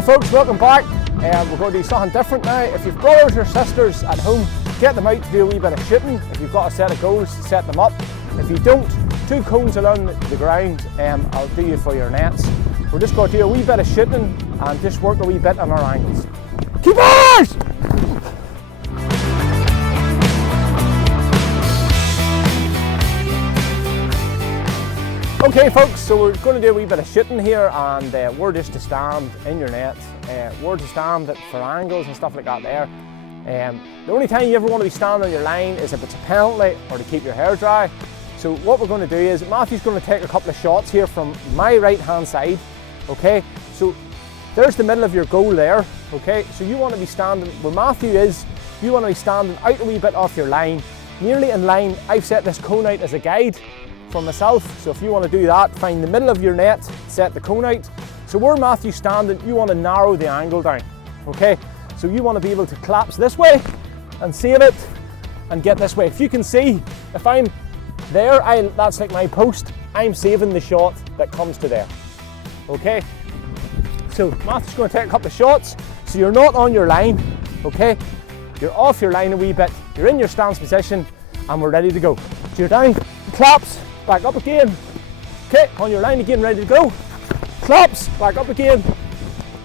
So folks, welcome back. We're going to do something different now. If you've brothers or sisters at home, get them out to do a wee bit of shooting. If you've got a set of goals, set them up. If you don't, 2 cones along the ground, I'll do you for your nets. We're just going to do a wee bit of shooting and just work a wee bit on our angles. Keepers! Okay folks, so we're going to do a wee bit of shooting here, and we're just to stand in your net. We're to stand for angles and stuff like that there. The only time you ever want to be standing on your line is if it's a penalty or to keep your hair dry. So what we're going to do is, Matthew's going to take a couple of shots here from my right hand side. Okay, so there's the middle of your goal there. Okay, so you want to be standing where Matthew is, you want to be standing out a wee bit off your line, nearly in line. I've set this cone out as a guide for myself, so if you want to do that, find the middle of your net, set the cone out. So where Matthew's standing, you want to narrow the angle down. Okay, so you want to be able to collapse this way and save it and get this way. If you can see, if I'm there, that's like my post, I'm saving the shot that comes to there. Okay, so Matthew's going to take a couple of shots, so you're not on your line. Okay, you're off your line a wee bit, you're in your stance position, and we're ready to go. So you're down, claps, back up again. Okay, on your line again, ready to go. Claps, back up again.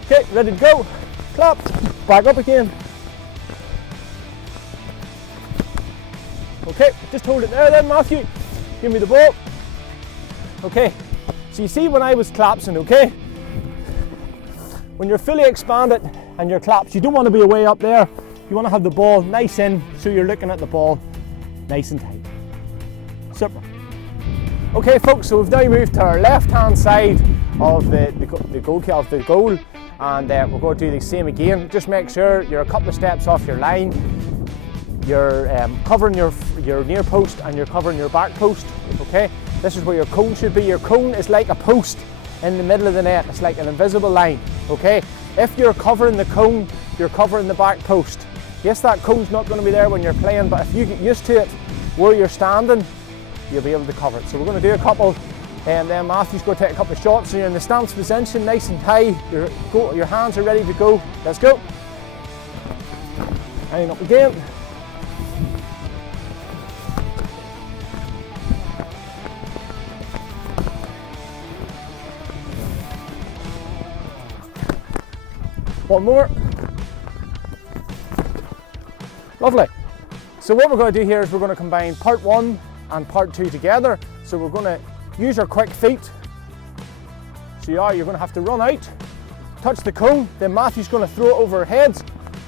Okay, ready to go. Claps, back up again. Okay, just hold it there then, Matthew. Give me the ball. Okay, so you see when I was clapsing, okay? When you're fully expanded and you're claps, you don't want to be way up there. You want to have the ball nice in, so you're looking at the ball nice and tight. Super. Okay folks, so we've now moved to our left hand side of the goal, and we're going to do the same again. Just make sure you're a couple of steps off your line. You're covering your near post and you're covering your back post. Okay, this is where your cone should be. Your cone is like a post in the middle of the net. It's like an invisible line. Okay, if you're covering the cone, you're covering the back post. Yes, that cone's not going to be there when you're playing, but if you get used to it where you're standing, you'll be able to cover it. So we're going to do a couple, and then Matthew's going to take a couple of shots. So you're in the stance position, nice and high. Your hands are ready to go. Let's go. Line up again. One more. Lovely. So what we're going to do here is we're going to combine part 1 and part 2 together. So we're going to use our quick feet. So you're going to have to run out, touch the cone, then Matthew's going to throw it over our heads,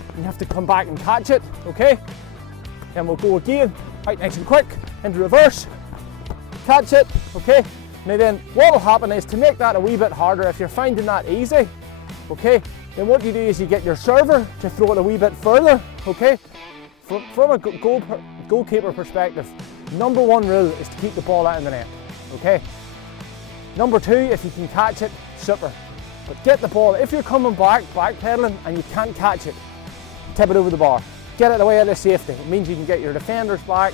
and you have to come back and catch it. Okay, then we'll go again, out nice and quick, into reverse, catch it. Okay, now then what will happen is, to make that a wee bit harder, if you're finding that easy, okay, then what you do is you get your server to throw it a wee bit further. Okay, from a goalkeeper perspective, number 1 rule is to keep the ball out in the net. Okay, number 2, if you can catch it, super, but get the ball. If you're coming back pedaling and you can't catch it, tip it over the bar, get it away out of safety. It means you can get your defenders back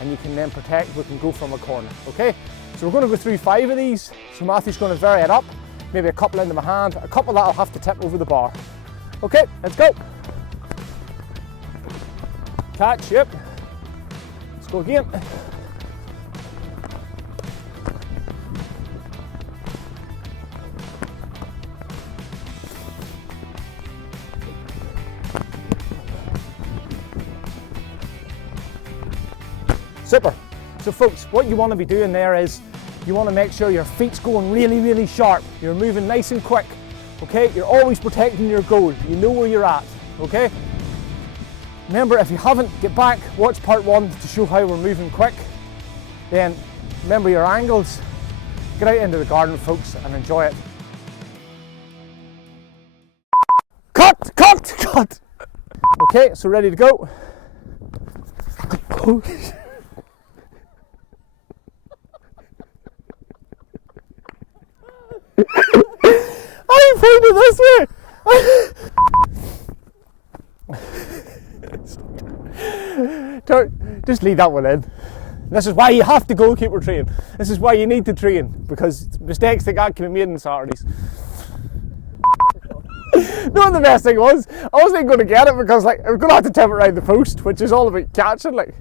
and you can then protect. We can go from a corner. Okay, so we're going to go through 5 of these. So Matthew's going to vary it up, maybe a couple into my hand, a couple that I'll have to tip over the bar. Okay, let's go. Catch, yep. Let's go again. Super. So folks, what you want to be doing there is you want to make sure your feet's going really, really sharp. You're moving nice and quick. Okay, you're always protecting your goal. You know where you're at. Okay. Remember, if you haven't, get back, watch part 1 to show how we're moving quick. Then remember your angles. Get out into the garden, folks, and enjoy it. Cut! Okay, so ready to go. I pointed this way. Just leave that one in. This is why you have to goalkeeper train. This is why you need to train, because mistakes like that can be made on Saturdays. No, the best thing was, I wasn't even going to get it because like I was going to have to tip it around the post, which is all about catching. Like,